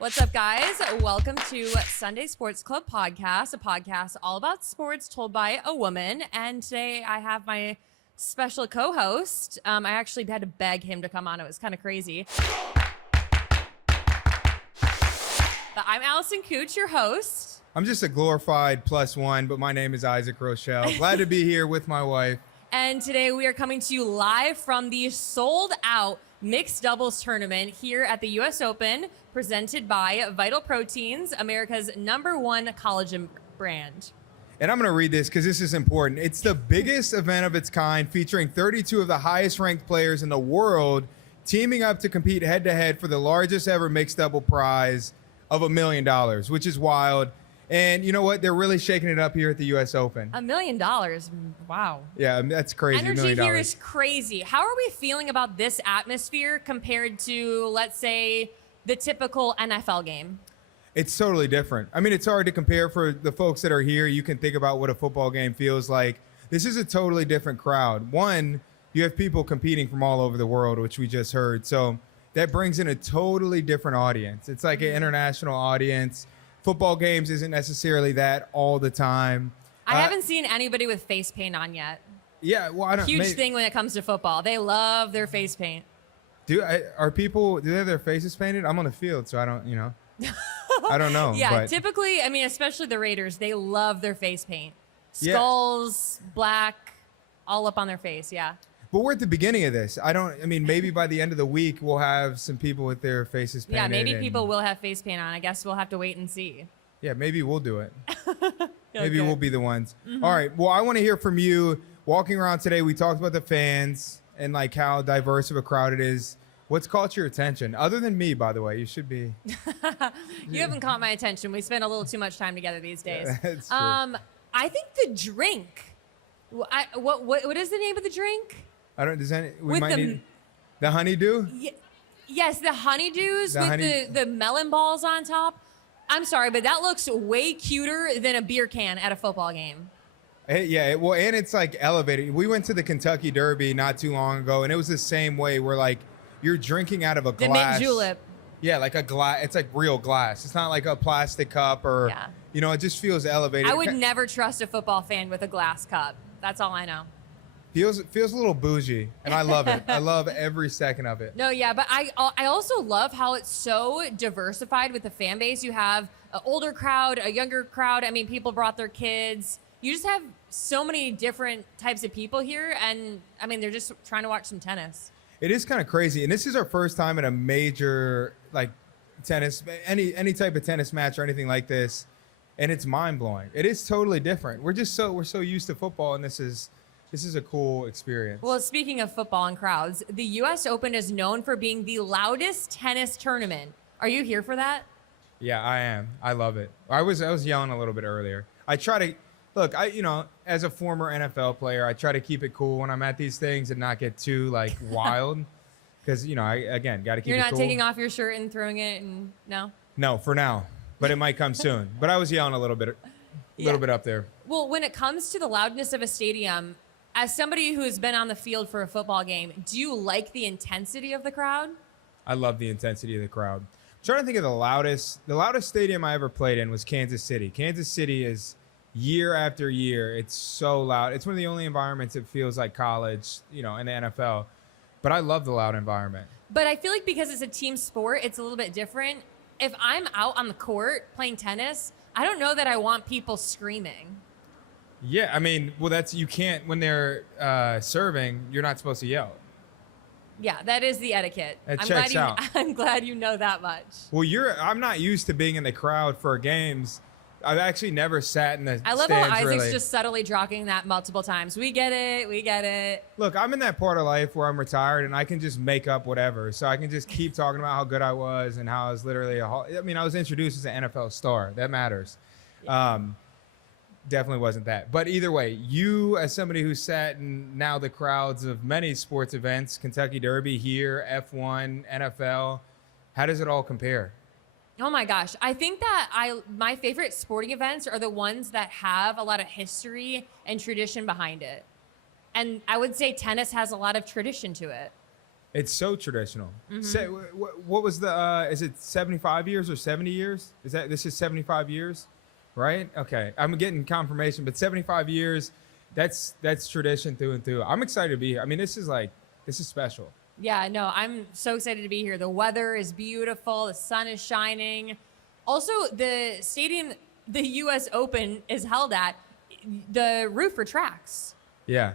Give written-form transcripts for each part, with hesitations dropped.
What's up, guys? Welcome to Sunday Sports Club podcast, a podcast all about sports told by a woman. And today I have my special co-host. I actually had to beg him to come on. It was kind of crazy. But I'm Allison Kuch, your host. I'm just a glorified +1, but my name is Isaac Rochell. Glad to be here with my wife. And today we are coming to you live from the sold-out mixed doubles tournament here at the U.S. Open, presented by Vital Proteins, America's #1 collagen brand. And I'm going to read this because this is important. It's the biggest event of its kind, featuring 32 of the highest ranked players in the world teaming up to compete head-to-head for the largest ever mixed double prize of $1 million, which is wild. And you know what? They're really shaking it up here at the U.S. Open. $1 million. Wow. Yeah, that's crazy. Energy here is crazy. How are we feeling about this atmosphere compared to, let's say, the typical NFL game? It's totally different. I mean, it's hard to compare for the folks that are here. You can think about what a football game feels like. This is a totally different crowd. One, you have people competing from all over the world, which we just heard. So that brings in a totally different audience. It's like an international audience. Football games isn't necessarily that all the time. I haven't seen anybody with face paint on yet. Yeah, well, I don't. Huge thing when it comes to football. They love their face paint. Do they have their faces painted? I'm on the field, so I don't, I don't know. Yeah, but typically, I mean, especially the Raiders, they love their face paint. Skulls, black, all up on their face, yeah. But we're at the beginning of this. Maybe by the end of the week, we'll have some people with their faces painted. Yeah, maybe people will have face paint on. I guess we'll have to wait and see. Yeah, maybe we'll do it. Maybe Okay. we'll be the ones. Mm-hmm. All right. Well, I want to hear from you. Walking around today, we talked about the fans and like how diverse of a crowd it is. What's caught your attention? Other than me, by the way, you should be. You haven't caught my attention. We spend a little too much time together these days. That's true. I think the drink. What is the name of the drink? I don't. Does any? We With might need the honeydew. Yes, the honeydews with the melon balls on top. I'm sorry, but that looks way cuter than a beer can at a football game. Yeah, well, and it's like elevated. We went to the Kentucky Derby not too long ago, and it was the same way where like you're drinking out of a glass. The mint julep. Yeah, like a glass. It's like real glass. It's not like a plastic cup or, it just feels elevated. I would never trust a football fan with a glass cup. That's all I know. Feels a little bougie, and I love it. I love every second of it. No, yeah, but I also love how it's so diversified with the fan base. You have an older crowd, a younger crowd. I mean, people brought their kids. You just have so many different types of people here, and I mean, they're just trying to watch some tennis. It is kind of crazy, and this is our first time at a major like tennis, any type of tennis match or anything like this, and it's mind blowing. It is totally different. We're so used to football, and this is a cool experience. Well, speaking of football and crowds, the U.S. Open is known for being the loudest tennis tournament. Are you here for that? Yeah, I am. I love it. I was yelling a little bit earlier. I try to look. As a former NFL player, I try to keep it cool when I'm at these things and not get too like wild, because I got to keep it cool. You're not taking off your shirt and throwing it, and no. No, for now, but it might come soon. But I was yelling a little bit up there. Well, when it comes to the loudness of a stadium, as somebody who has been on the field for a football game, do you like the intensity of the crowd? I love the intensity of the crowd. I'm trying to think of the loudest stadium I ever played in was Kansas City. Kansas City is year after year. It's so loud. It's one of the only environments that feels like college, in the NFL. But I love the loud environment. But I feel like because it's a team sport, it's a little bit different. If I'm out on the court playing tennis, I don't know that I want people screaming. Yeah, I mean, well, you can't, when they're serving, you're not supposed to yell. Yeah, that is the etiquette. Checks out. I'm glad you know that much. Well, I'm not used to being in the crowd for games. I've actually never sat in the I love stands, how Isaac's really. just subtly jogging that multiple times. We get it. Look, I'm in that part of life where I'm retired and I can just make up whatever. So I can just keep talking about how good I was and how I was literally I was introduced as an NFL star. That matters. Yeah. Definitely wasn't that. But either way, you as somebody who sat in now the crowds of many sports events, Kentucky Derby here, F1, NFL, how does it all compare? Oh my gosh. I think that my favorite sporting events are the ones that have a lot of history and tradition behind it. And I would say tennis has a lot of tradition to it. It's so traditional. Mm-hmm. Say, what was the? Is it 75 years or 70 years? This is 75 years, right? Okay, I'm getting confirmation, but 75 years. That's tradition through and through. I'm excited to be here. I mean, this is special. Yeah, no, I'm so excited to be here. The weather is beautiful. The sun is shining. Also, the stadium the U.S. Open is held at, the roof retracts. Yeah.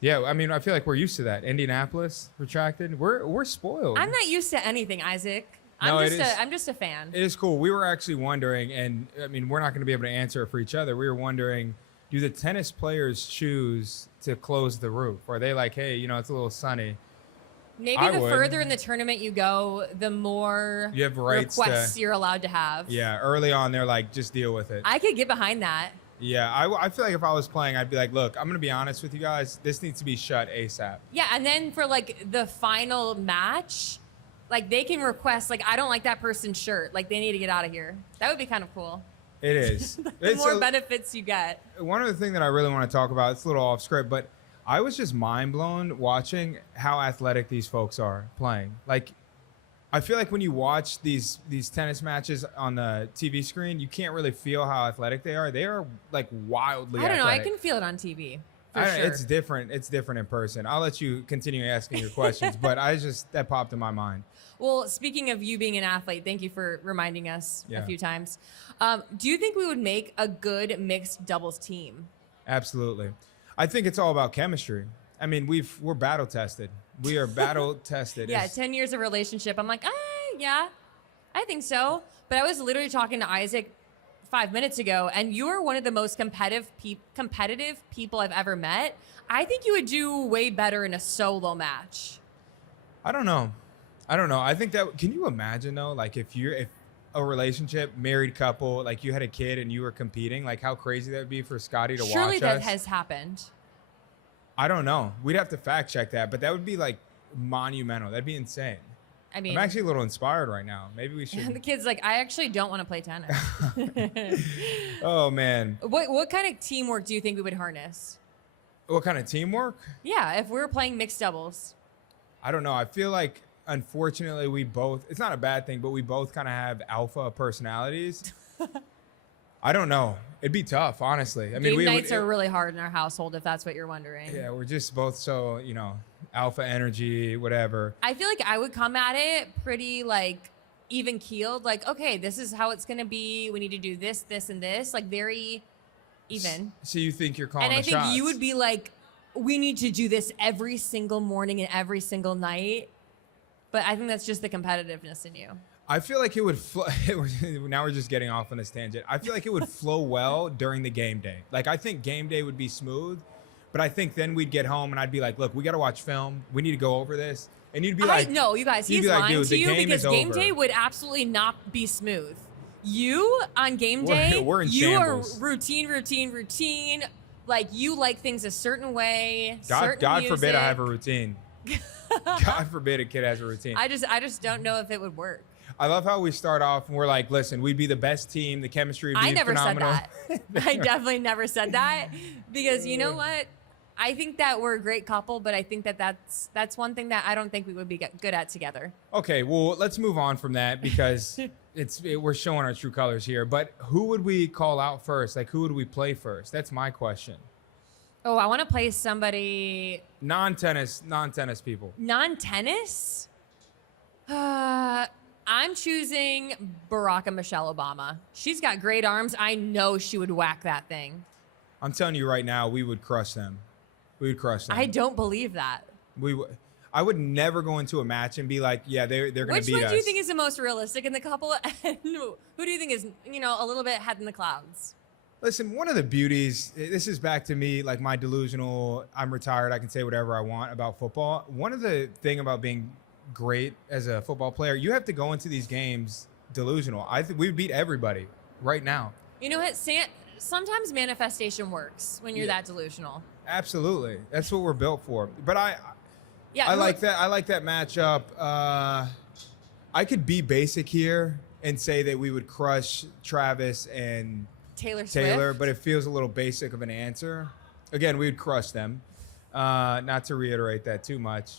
Yeah, I mean, I feel like we're used to that. Indianapolis retracted. We're spoiled. I'm not used to anything, Isaac. No, I'm just a fan. It is cool. We were actually wondering, and I mean, we're not going to be able to answer it for each other. We were wondering, do the tennis players choose to close the roof? Or are they like, hey, it's a little sunny? Maybe the further in the tournament you go, the more you have requests you're allowed to have. Yeah, early on, they're like, just deal with it. I could get behind that. Yeah, I feel like if I was playing, I'd be like, look, I'm going to be honest with you guys. This needs to be shut ASAP. Yeah, and then for, the final match, they can request, I don't like that person's shirt. They need to get out of here. That would be kind of cool. It is. The more benefits you get. One of the things that I really want to talk about, it's a little off script, but I was just mind blown watching how athletic these folks are playing. I feel like when you watch these tennis matches on the TV screen, you can't really feel how athletic they are. They are wildly athletic. I don't know. I can feel it on TV. For sure. It's different. It's different in person. I'll let you continue asking your questions, but that popped in my mind. Well, speaking of you being an athlete, thank you for reminding us a few times. Do you think we would make a good mixed doubles team? Absolutely. I think it's all about chemistry. I mean, we're battle tested. We are battle tested. Yeah, 10 years of relationship. I'm like, yeah, I think so. But I was literally talking to Isaac 5 minutes ago, and you are one of the most competitive people I've ever met. I think you would do way better in a solo match. I don't know. I think that, can you imagine though, if a relationship, married couple, you had a kid and you were competing, how crazy that would be for Scotty to watch us? Surely that has happened. I don't know. We'd have to fact check that, but that would be monumental. That'd be insane. I mean, I'm actually a little inspired right now. Maybe we should. The kid's like, I actually don't want to play tennis. Oh man. What kind of teamwork do you think we would harness? What kind of teamwork? Yeah, if we were playing mixed doubles. I don't know. I feel like, unfortunately, we both, it's not a bad thing, but we both kind of have alpha personalities. I don't know. It'd be tough, honestly. I mean, Game nights are really hard in our household, if that's what you're wondering. Yeah, we're just both so, alpha energy, whatever. I feel like I would come at it pretty, even keeled. Okay, this is how it's going to be. We need to do this, this, and this. Very even. So you think you're calling the shots? And I think you would be like, we need to do this every single morning and every single night. But I think that's just the competitiveness in you. I feel like it would now we're just getting off on this tangent. I feel like it would flow well during the game day. I think game day would be smooth, but I think then we'd get home and I'd be like, look, we got to watch film. We need to go over this. And you'd be like, no, you guys, he's lying to you because game day over. would absolutely not be smooth. You on game day, we're in you shambles. are routine. You like things a certain way. God forbid I have a routine. God forbid a kid has a routine. I just don't know if it would work. I love how we start off and we're like, listen, we'd be the best team. The chemistry would be phenomenal. I never said that. I definitely never said that because you know what? I think that we're a great couple, but I think that's one thing that I don't think we would be good at together. Okay, well, let's move on from that because we're showing our true colors here. But who would we call out first? Who would we play first? That's my question. Oh, I want to play somebody. Non-tennis people. Non-tennis? I'm choosing Barack Michelle Obama. She's got great arms. I know she would whack that thing. I'm telling you right now, we would crush them. We would crush them. I don't believe that. I would never go into a match and be like, yeah, they're going to beat us. Which one do you think is the most realistic in the couple? And who do you think is, a little bit head in the clouds? Listen, one of the beauties, this is back to me, my delusional, I'm retired, I can say whatever I want about football. One of the thing about being great as a football player, you have to go into these games delusional. I think we would beat everybody right now. You know what? Sometimes manifestation works when you're that delusional. Absolutely. That's what we're built for. But I like that. I like that matchup. I could be basic here and say that we would crush Travis and Taylor, but it feels a little basic of an answer. Again, we would crush them. Not to reiterate that too much.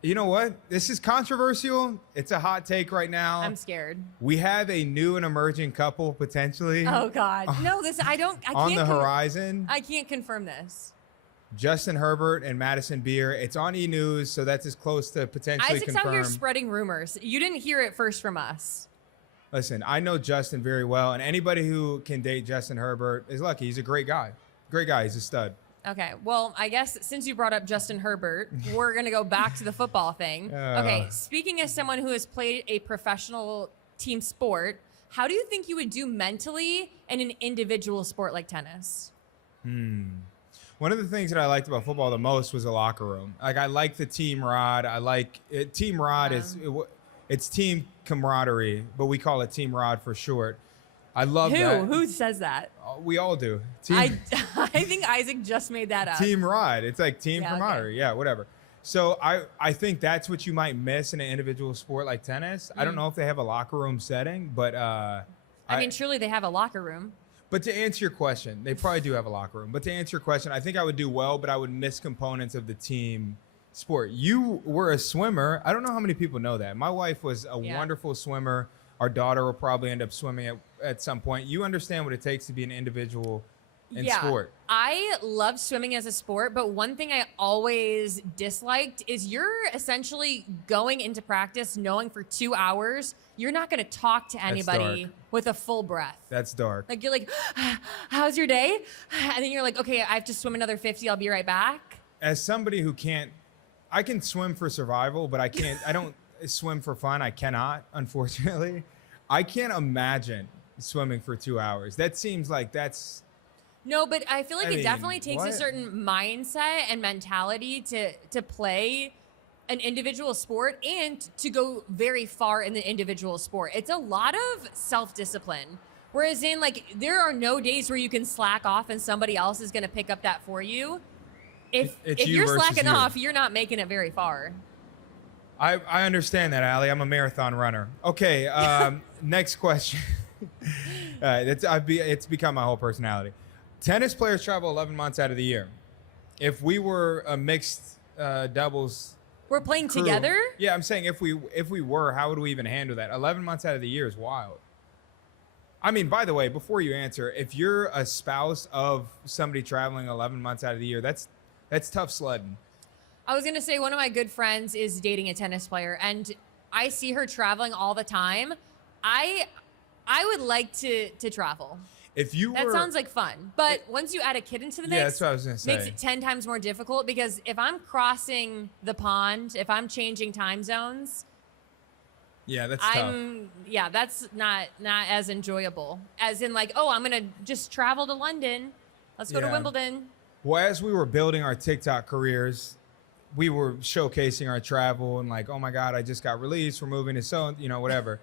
You know what? This is controversial. It's a hot take right now. I'm scared. We have a new and emerging couple potentially. Oh God, no! I can't. On the horizon. I can't confirm this. Justin Herbert and Madison Beer. It's on E! News, so that's as close to potentially Isaac's confirmed. out here spreading rumors. You didn't hear it first from us. Listen, I know Justin very well, and anybody who can date Justin Herbert is lucky. He's a great guy. Great guy. He's a stud. Okay, well, I guess since you brought up Justin Herbert, we're going to go back to the football thing. Okay, speaking as someone who has played a professional team sport, how do you think you would do mentally in an individual sport like tennis? One of the things that I liked about football the most was the locker room. Like, I like the team rod. I like it. Team rod it's team camaraderie, but we call it team rod for short. I love that. Who says that? We all do. I think Isaac just made that up. Team ride. It's like team camaraderie. Okay. Yeah, whatever. So I think that's what you might miss in an individual sport like tennis. I don't know if they have a locker room setting, but I mean, surely they have a locker room. But to answer your question, they probably do have a locker room. But to answer your question, I think I would do well, but I would miss components of the team sport. You were a swimmer. I don't know how many people know that. My wife was a wonderful swimmer. Our daughter will probably end up swimming at some point. You understand what it takes to be an individual in sport. I love swimming as a sport, but one thing I always disliked is you're essentially going into practice knowing for 2 hours you're not going to talk to anybody with a full breath. That's dark. Like, you're like, how's your day? And then you're like, okay, I have to swim another 50. I'll be right back. As somebody who I can swim for survival, but I don't swim for fun. I cannot, unfortunately. I can't imagine swimming for 2 hours. That seems like that's... No, but I feel like it definitely takes a certain mindset and mentality to play an individual sport and to go very far in the individual sport. It's a lot of self-discipline. Whereas in, like, there are no days where you can slack off and somebody else is going to pick up that for you. If you're slacking off, you're not making it very far. I understand that, Allie. I'm a marathon runner. Okay, next question. It's become my whole personality. Tennis players travel 11 months out of the year. If we were a mixed doubles, we're playing crew, together. Yeah, I'm saying if we were, how would we even handle that? 11 months out of the year is wild. I mean, by the way, before you answer, if you're a spouse of somebody traveling 11 months out of the year, that's tough sledding. I was gonna say one of my good friends is dating a tennis player, and I see her traveling all the time. I would like to travel. That sounds like fun. But once you add a kid into the mix, that's what I was gonna say. Makes it 10 times more difficult, because if I'm crossing the pond, if I'm changing time zones, that's tough. That's not as enjoyable as in, like, oh, I'm gonna just travel to London. Let's go to Wimbledon. Well, as we were building our TikTok careers, we were showcasing our travel and like, oh my God, I just got released. We're moving to whatever.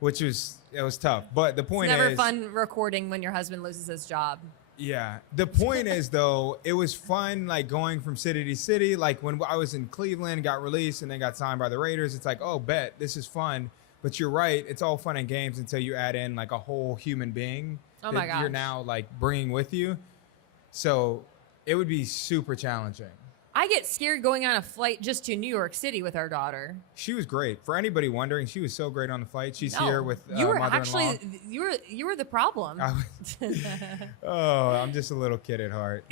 Which was tough. But the point is, it's never fun recording when your husband loses his job. Yeah. The point is, though, it was fun, like, going from city to city. Like, when I was in Cleveland, got released, and then got signed by the Raiders, it's like, oh, bet, this is fun. But you're right. It's all fun and games until you add in, like, a whole human being that you're now, like, bringing with you. So it would be super challenging. I get scared going on a flight just to New York City with our daughter. She was great. For anybody wondering, she was so great on the flight. She's here with mother-in-law. You were the problem. I'm just a little kid at heart.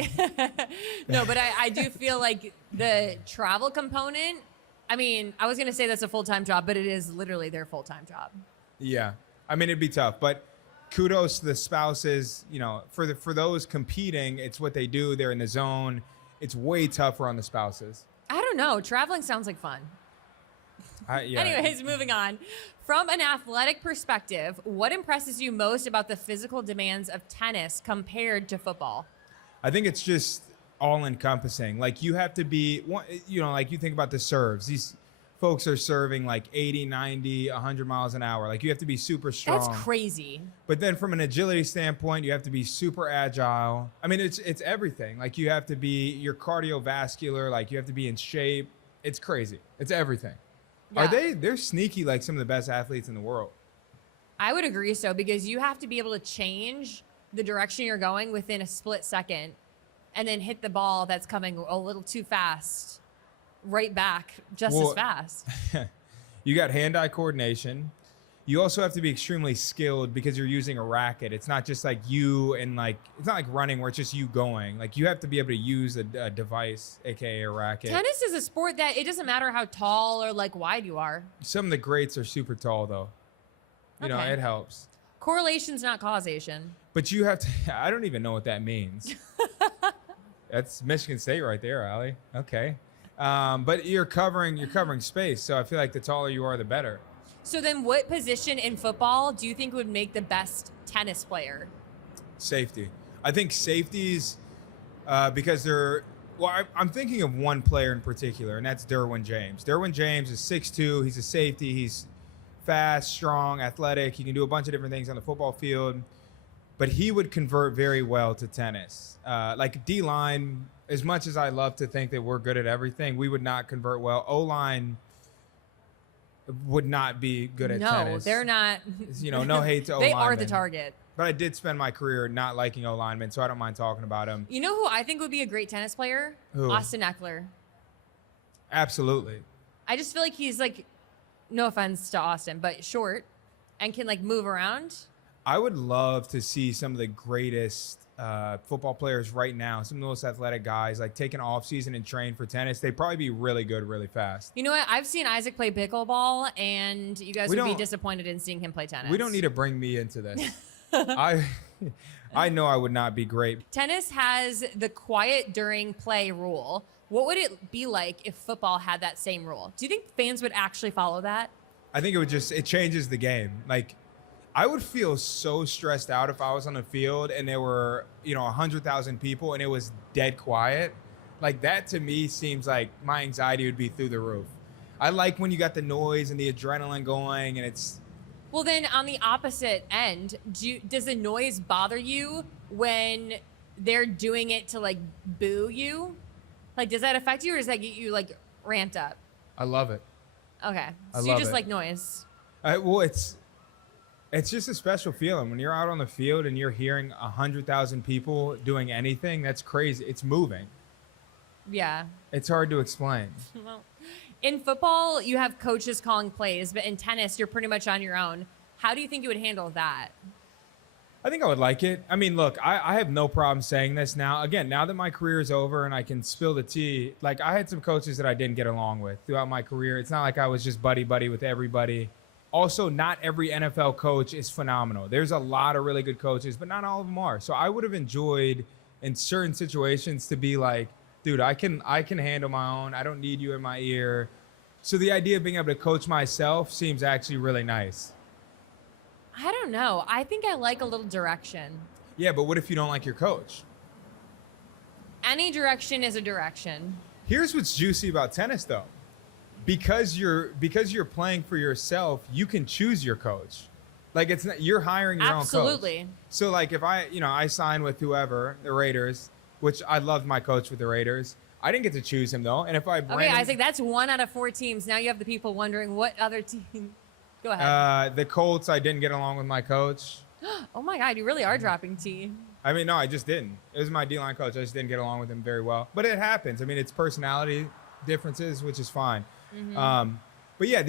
No, but I do feel like the travel component, I mean, I was going to say that's a full-time job, but it is literally their full-time job. Yeah. I mean, it'd be tough, but kudos to the spouses. For those competing, it's what they do. They're in the zone. It's way tougher on the spouses. I don't know. Traveling sounds like fun. Anyways, moving on. From an athletic perspective, what impresses you most about the physical demands of tennis compared to football? I think it's just all-encompassing. Like, you have to be, like, you think about the serves. These folks are serving like 80, 90, 100 miles an hour. Like, you have to be super strong. That's crazy. But then from an agility standpoint, you have to be super agile. I mean, it's everything. Like, you have to be, your cardiovascular, like, you have to be in shape. It's crazy. It's everything. Yeah. They're sneaky, like some of the best athletes in the world. I would agree so, because you have to be able to change the direction you're going within a split second and then hit the ball that's coming a little too fast right back just as fast. You got hand-eye coordination. You also have to be extremely skilled because you're using a racket. It's not just like you and like, it's not like running where it's just you going. Like you have to be able to use a device, AKA a racket. Tennis is a sport that it doesn't matter how tall or like wide you are. Some of the greats are super tall though. You know, it helps. Correlation's not causation. But you have to, I don't even know what that means. That's Michigan State right there, Allie. Okay. But you're covering space. So I feel like the taller you are, the better. So then what position in football do you think would make the best tennis player? Safety. I think safeties, because I'm thinking of one player in particular, and that's Derwin James. Derwin James is 6'2". He's a safety. He's fast, strong, athletic. He can do a bunch of different things on the football field. But he would convert very well to tennis. Like D-line, as much as I love to think that we're good at everything, we would not convert well. O-line would not be good at tennis. No, they're not. You know, no hate to O-linemen. They are the target. But I did spend my career not liking O-linemen, so I don't mind talking about them. You know who I think would be a great tennis player? Who? Austin Eckler. Absolutely. I just feel like he's like, no offense to Austin, but short and can like move around. I would love to see some of the greatest football players right now, some of the most athletic guys, like take an off season and train for tennis. They'd probably be really good, really fast. You know what? I've seen Isaac play pickleball, and you guys would be disappointed in seeing him play tennis. We don't need to bring me into this. I know I would not be great. Tennis has the quiet during play rule. What would it be like if football had that same rule? Do you think fans would actually follow that? I think it changes the game. Like, I would feel so stressed out if I was on the field and there were, 100,000 people and it was dead quiet. Like, that to me seems like my anxiety would be through the roof. I like when you got the noise and the adrenaline going and it's... Well, then on the opposite end, does the noise bother you when they're doing it to like boo you? Like, does that affect you, or does that get you like ramped up? I love it. Okay, so you just like noise. Well, it's just a special feeling when you're out on the field and you're hearing 100,000 people doing anything. That's crazy. It's moving. Yeah. It's hard to explain. Well, in football, you have coaches calling plays, but in tennis, you're pretty much on your own. How do you think you would handle that? I think I would like it. I mean, look, I have no problem saying this now. Again, now that my career is over and I can spill the tea, like I had some coaches that I didn't get along with throughout my career. It's not like I was just buddy-buddy with everybody. Also, not every NFL coach is phenomenal. There's a lot of really good coaches, but not all of them are. So I would have enjoyed in certain situations to be like, dude, I can handle my own. I don't need you in my ear. So the idea of being able to coach myself seems actually really nice. I don't know. I think I like a little direction. Yeah, but what if you don't like your coach? Any direction is a direction. Here's what's juicy about tennis, though. Because you're playing for yourself, you can choose your coach. Like it's not, you're hiring your own coach. Absolutely. So like if I sign with whoever, the Raiders, which I loved my coach with the Raiders. I didn't get to choose him though. And if I Isaac, that's 1 out of 4 teams. Now you have the people wondering what other team. Go ahead. The Colts, I didn't get along with my coach. Oh my God, you really are dropping tea. I mean, no, I just didn't. It was my D-line coach. I just didn't get along with him very well. But it happens. I mean, it's personality differences, which is fine. Mm-hmm. But yeah,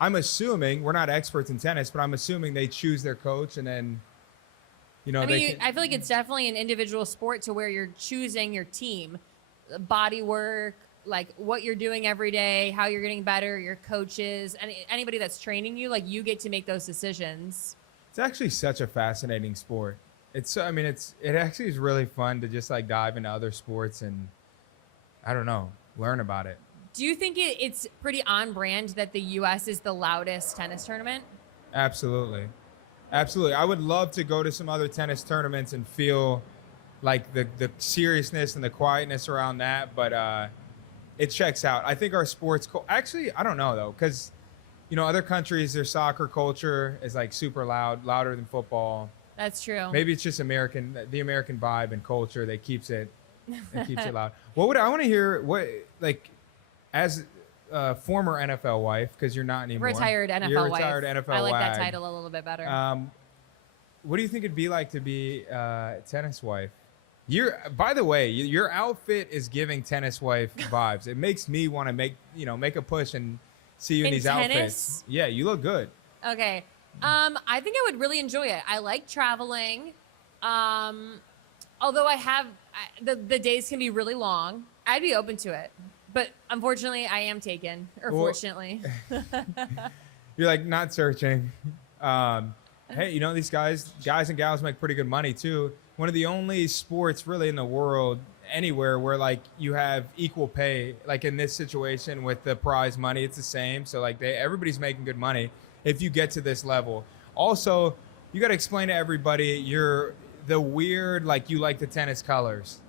I'm assuming, we're not experts in tennis, but I'm assuming they choose their coach and then, I feel like it's definitely an individual sport to where you're choosing your team, body work, like what you're doing every day, how you're getting better, your coaches, and anybody that's training you, like you get to make those decisions. It's actually such a fascinating sport. It actually is really fun to just like dive into other sports and I don't know, learn about it. Do you think it's pretty on brand that the U.S. is the loudest tennis tournament? Absolutely. Absolutely. I would love to go to some other tennis tournaments and feel like the seriousness and the quietness around that, but it checks out. I think our sports actually, I don't know though, because other countries, their soccer culture is like super loud, louder than football. That's true. Maybe it's just the American vibe and culture that keeps it loud. I want to hear as a former NFL wife, because you're not anymore. Retired NFL wife. You're retired NFL wife. I like that title a little bit better. What do you think it'd be like to be a tennis wife? By the way, your outfit is giving tennis wife vibes. It makes me want to make a push and see you in these tennis? outfits. Yeah, you look good. Okay. I think I would really enjoy it. I like traveling. Although the days can be really long, I'd be open to it. But unfortunately, I am taken. Or fortunately. You're like not searching. Hey, these guys and gals make pretty good money too. One of the only sports really in the world anywhere where like you have equal pay. Like in this situation with the prize money, it's the same. So like everybody's making good money if you get to this level. Also, you got to explain to everybody the weird, like you like the tennis colors.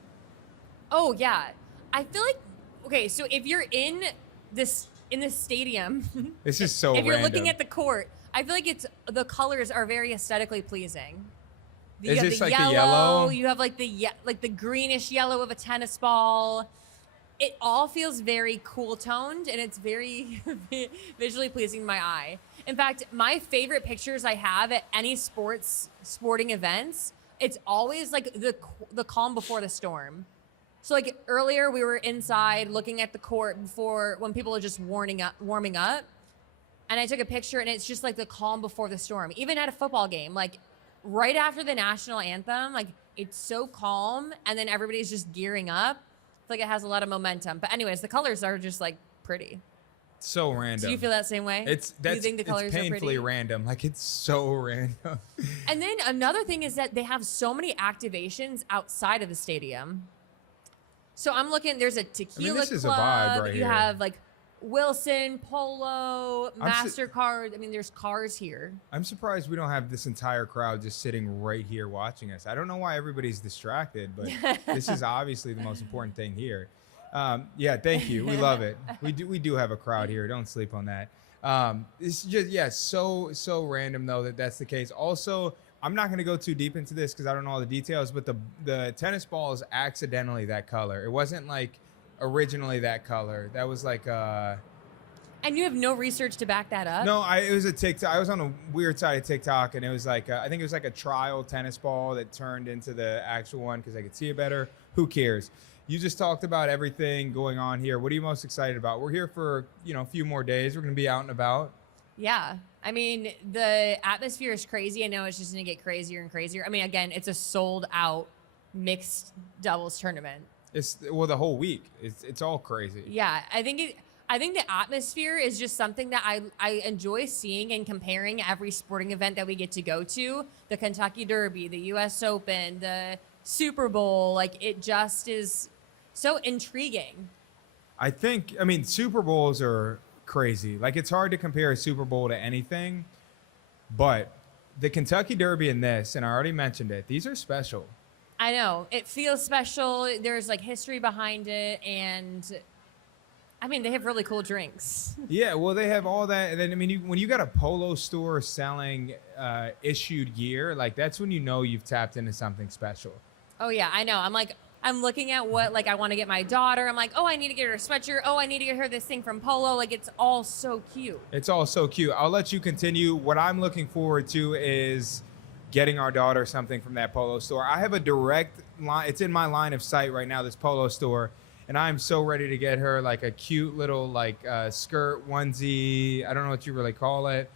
Oh yeah. I feel like, okay, so if you're in this stadium, this is so if you're random. looking at the court, I feel like the colors are very aesthetically pleasing. Is this like the yellow? You have like the greenish yellow of a tennis ball. It all feels very cool toned and it's very visually pleasing to my eye. In fact, my favorite pictures I have at any sporting events, it's always like the calm before the storm. So like earlier we were inside looking at the court when people are just warming up. And I took a picture and it's just like the calm before the storm. Even at a football game, like right after the national anthem, like it's so calm and then everybody's just gearing up. It's like it has a lot of momentum. But anyways, the colors are just like pretty. So random. Do you feel that same way? Do you think the colors it's painfully are pretty? random. Like it's so random. And then another thing is that they have so many activations outside of the stadium. So I'm looking, there's a tequila this is a club. vibe right you here. have like Wilson, Polo, MasterCard. I mean, there's cars here. I'm surprised we don't have this entire crowd just sitting right here watching us. I don't know why everybody's distracted, but this is obviously the most important thing here. Yeah, thank you. We love it. We do have a crowd here. Don't sleep on that. It's just, so random though that's the case. Also, I'm not going to go too deep into this because I don't know all the details, but the tennis ball is accidentally that color. It wasn't like originally that color. That was like And you have no research to back that up? No, it was a TikTok. I was on a weird side of TikTok, and it was like I think it was like a trial tennis ball that turned into the actual one because I could see it better. Who cares? You just talked about everything going on here. What are you most excited about? We're here for a few more days. We're going to be out and about. Yeah. I mean, the atmosphere is crazy. I know it's just going to get crazier and crazier. I mean, again, it's a sold out mixed doubles tournament. The whole week. It's all crazy. Yeah. I think the atmosphere is just something that I enjoy seeing and comparing every sporting event that we get to go to. The Kentucky Derby, the US Open, the Super Bowl. Like, it just is so intriguing. I mean, Super Bowls are crazy. Like, it's hard to compare a Super Bowl to anything, but the Kentucky Derby and this, and I already mentioned it, these are special. I know. It feels special. There's like history behind it, and I mean, they have really cool drinks. Yeah, well, they have all that. And then, I mean, when you got a polo store selling issued gear, like that's when you know you've tapped into something special. Oh, yeah, I know. I'm looking at what, like, I want to get my daughter. I'm like, oh, I need to get her a sweatshirt. Oh, I need to get her this thing from Polo. Like, it's all so cute. It's all so cute. I'll let you continue. What I'm looking forward to is getting our daughter something from that Polo store. I have a direct line. It's in my line of sight right now, this Polo store. And I'm so ready to get her like a cute little like skirt onesie. I don't know what you really call it,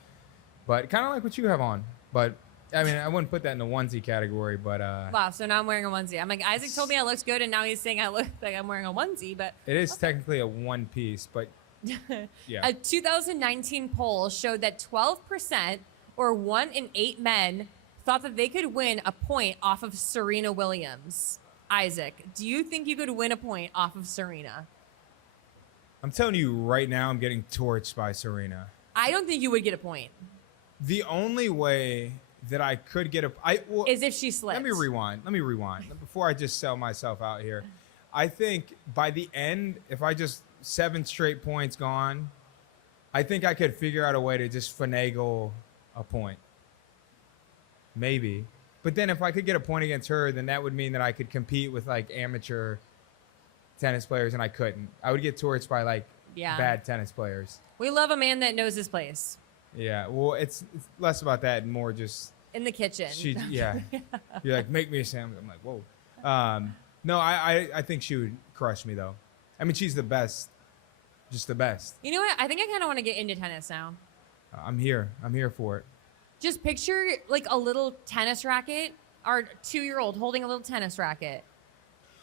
but kind of like what you have on. But I mean, I wouldn't put that in the onesie category, but wow, so now I'm wearing a onesie. I'm like, Isaac told me I looked good, and now he's saying I look like I'm wearing a onesie, but it is technically a one piece, but yeah. A 2019 poll showed that 12%, or 1 in 8 men, thought that they could win a point off of Serena Williams. Isaac, do you think you could win a point off of Serena? I'm telling you right now, I'm getting torched by Serena. I don't think you would get a point. The only way that I could get is if she slips. Let me rewind before I just sell myself out here. I think by the end, if I just 7 straight points gone, I think I could figure out a way to just finagle a point. Maybe. But then if I could get a point against her, then that would mean that I could compete with like amateur tennis players, and I couldn't. I would get torched by like bad tennis players. We love a man that knows his place. Yeah, well, it's less about that and more just in the kitchen. You're like, make me a sandwich. I'm like, whoa. No, I think she would crush me though. I mean, she's the best, just the best. You know what? I think I kind of want to get into tennis now. I'm here for it. Just picture like a little tennis racket, our 2-year-old holding a little tennis racket.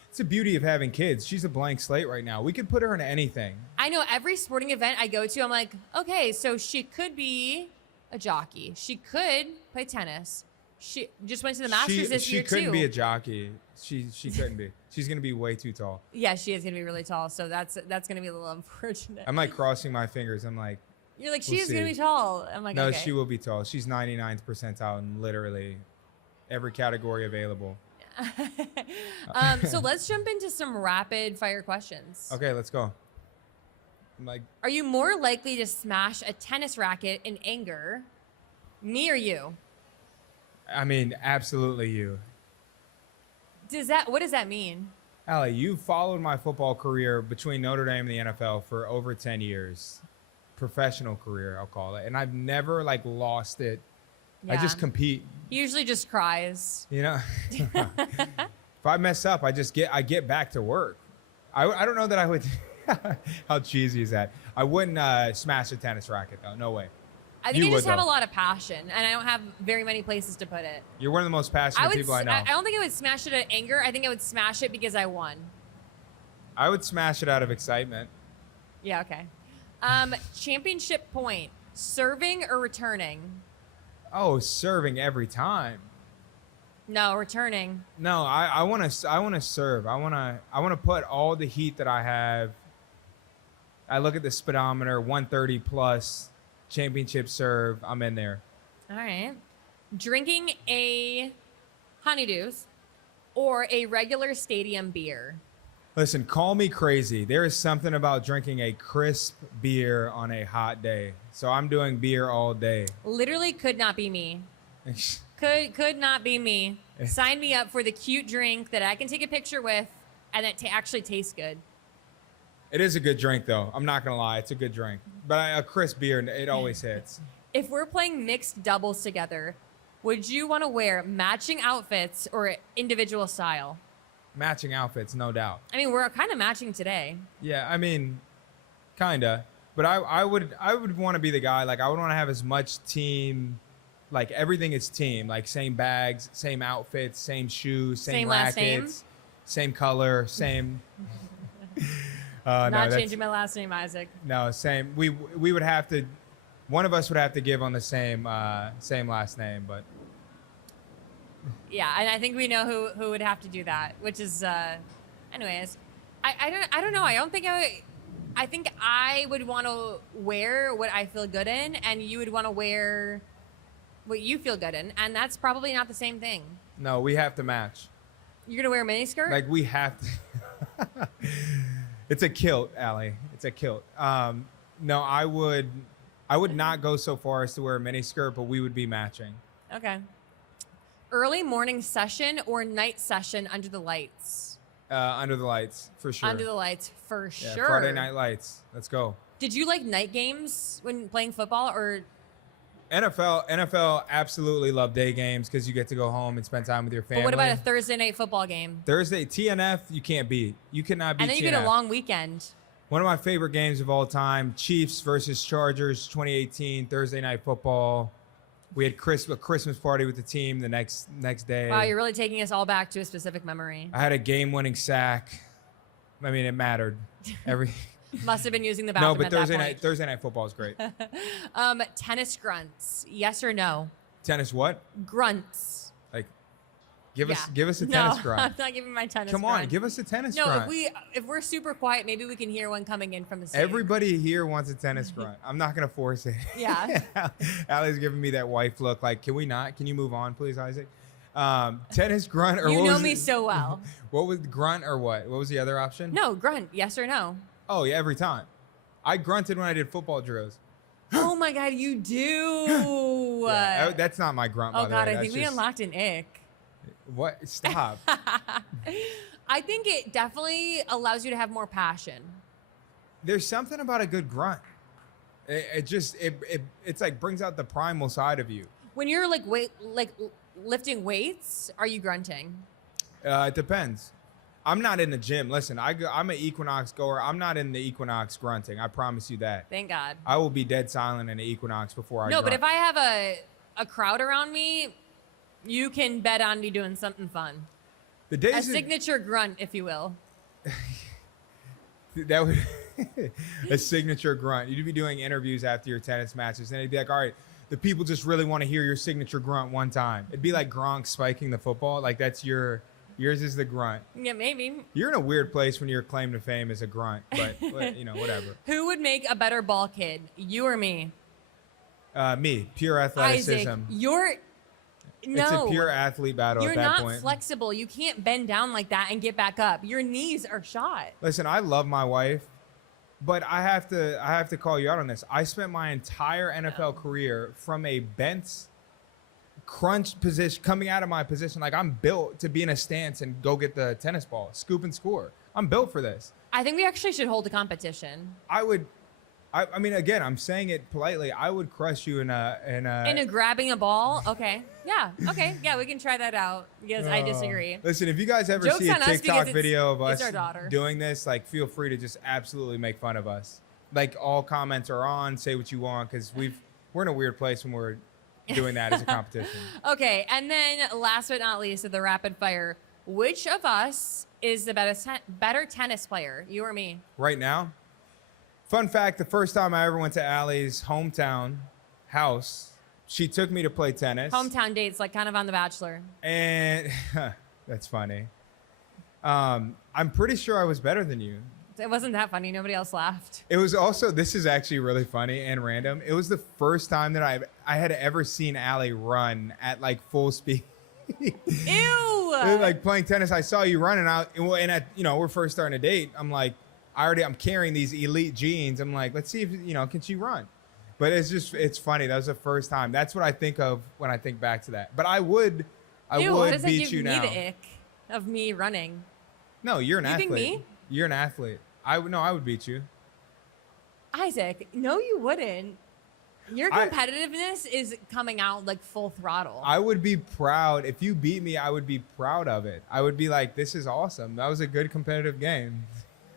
It's the beauty of having kids. She's a blank slate right now. We could put her in anything. I know every sporting event I go to, I'm like, okay, so she could be a jockey. She could play tennis. She just went to the Masters this year too. She couldn't be a jockey. She couldn't be. She's gonna be way too tall. Yeah, she is gonna be really tall. So that's gonna be a little unfortunate. I'm like crossing my fingers. I'm like, you're like, she is gonna be tall. I'm like, no, okay. she will be tall. She's 99th percentile in literally every category available. So let's jump into some rapid fire questions. Okay, let's go. I'm like, are you more likely to smash a tennis racket in anger, me or you? I mean, absolutely you. What does that mean? Allie, you've followed my football career between Notre Dame and the NFL for over 10 years. Professional career, I'll call it. And I've never like lost it. Yeah. I just compete. He usually just cries. You know, if I mess up, I get back to work. I don't know that I would, how cheesy is that? I wouldn't smash a tennis racket though. No way. I think you just have a lot of passion, and I don't have very many places to put it. You're one of the most passionate people I know. I don't think I would smash it out of anger. I think I would smash it because I won. I would smash it out of excitement. Yeah, okay. Championship point, serving or returning? Oh, serving every time. No, returning. No, I want to serve. I want to put all the heat that I have. I look at the speedometer, 130 plus. Championship serve, I'm in there. All right. Drinking a Honeydews or a regular stadium beer? Listen, call me crazy. There is something about drinking a crisp beer on a hot day. So I'm doing beer all day. Literally could not be me. Could not be me. Sign me up for the cute drink that I can take a picture with and that actually tastes good. It is a good drink, though. I'm not going to lie. It's a good drink. But a crisp beer, it always hits. If we're playing mixed doubles together, would you want to wear matching outfits or individual style? Matching outfits, no doubt. I mean, we're kind of matching today. Yeah, I mean, kind of. But I would want to be the guy. Like, I would want to have as much team, like, everything is team. Like, same bags, same outfits, same shoes, same rackets, same color, same... Not changing my last name, Isaac. No, same. We would have to. One of us would have to give on the same last name, but. Yeah, and I think we know who would have to do that, which is, anyways, I don't know. I don't think I think I would want to wear what I feel good in, and you would want to wear what you feel good in, and that's probably not the same thing. No, we have to match. You're gonna wear a miniskirt? Like we have to. It's a kilt, Allie. It's a kilt. No, I would not go so far as to wear a miniskirt, but we would be matching. Okay. Early morning session or night session under the lights? Under the lights, for sure. Under the lights, for sure. Friday night lights. Let's go. Did you like night games when playing football or? NFL absolutely love day games because you get to go home and spend time with your family. But what about a Thursday night football game? Thursday, TNF, you can't beat. You cannot beat TNF. And then you get a long weekend. One of my favorite games of all time, Chiefs versus Chargers, 2018, Thursday night football. We had a Christmas party with the team the next day. Wow, you're really taking us all back to a specific memory. I had a game-winning sack. I mean, it mattered. Must have been using the bathroom. No, but at that point. Thursday night football is great. Tennis grunts, yes or no? Tennis what? Grunts. Like, give us a tennis grunt. I'm not giving my tennis. Come grunt. on, give us a tennis grunt. No, if we're super quiet, maybe we can hear one coming in from the stage. Everybody here wants a tennis grunt. I'm not gonna force it. Yeah. Allie's giving me that wife look. Like, can we not? Can you move on, please, Isaac? Tennis grunt or you what know was me it? so well. What was grunt or what? What was the other option? No, grunt, yes or no? Oh yeah, every time. I grunted when I did football drills. Oh my God, you do. Yeah, that's not my grunt. Oh by the God, way. I think we unlocked an ick. What? Stop. I think it definitely allows you to have more passion. There's something about a good grunt. It's like brings out the primal side of you. When you're like lifting weights, are you grunting? It depends. I'm not in the gym. Listen, I'm an Equinox goer. I'm not in the Equinox grunting. I promise you that. Thank God. I will be dead silent in the Equinox before I No, grunt. but if I have a crowd around me, you can bet on me doing something fun. The days A of- signature grunt, if you will. that would a signature grunt. You'd be doing interviews after your tennis matches, and it'd be like, all right, the people just really want to hear your signature grunt one time. It'd be like Gronk spiking the football. Like that's yours is the grunt. Yeah, maybe. You're in a weird place when your claim to fame is a grunt, but whatever. Who would make a better ball kid, you or me? Me, pure athleticism. Isaac, you're no. It's a pure athlete battle You're at that not point. flexible. You can't bend down like that and get back up. Your knees are shot. Listen, I love my wife, but I have to call you out on this. I spent my entire NFL career from a bent, crunch position, coming out of my position. Like I'm built to be in a stance and go get the tennis ball, scoop and score. I'm built for this. I think we actually should hold a competition. I mean, again, I'm saying it politely. I would crush you in a Grabbing a ball? Okay. Yeah. Okay. Yeah, we can try that out because I disagree. Listen, if you guys ever Joke's see a on us because TikTok it's- video of it's us our daughter. doing this, like, feel free to just absolutely make fun of us. Like, all comments are on. Say what you want because we're in a weird place when we're doing that as a competition. Okay. And then last but not least, of the rapid fire, which of us is the better tennis player, you or me? Right now, fun fact, the first time I ever went to Allie's hometown house, she took me to play tennis. Hometown dates, like kind of on The Bachelor. And that's funny. I'm pretty sure I was better than you. It wasn't that funny. Nobody else laughed. It was also, this is actually really funny and random. It was the first time that I had ever seen Allie run at like full speed. Ew! Like playing tennis, I saw you running out, and at we're first starting to date. I'm like, I'm carrying these elite jeans. I'm like, let's see if can she run? But it's funny. That was the first time. That's what I think of when I think back to that. But I would Ew, what does that beat give you me now. the ick of me running? No, you're an You athlete. think me? You're an athlete. I would beat you. Isaac, no, you wouldn't. Your competitiveness is coming out like full throttle. I would be proud. If you beat me, I would be proud of it. I would be like, this is awesome. That was a good competitive game.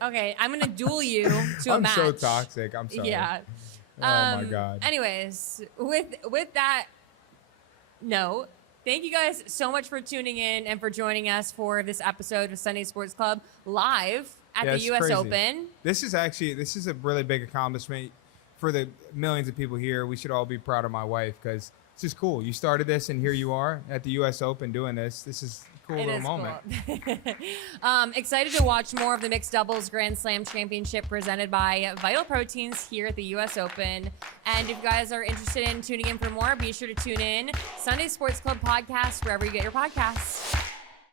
Okay, I'm going to duel you to a I'm match. so toxic. I'm sorry. Yeah. Oh my God. Anyways, with that note, thank you guys so much for tuning in and for joining us for this episode of Sunday Sports Club live at the it's U.S. crazy. Open. This is a really big accomplishment for the millions of people here. We should all be proud of my wife because it's just cool. You started this and here you are at the U.S. Open doing this. This is a cool little moment. Cool. Excited to watch more of the mixed doubles Grand Slam Championship presented by Vital Proteins here at the U.S. Open. And if you guys are interested in tuning in for more, be sure to tune in Sunday Sports Club podcast wherever you get your podcasts.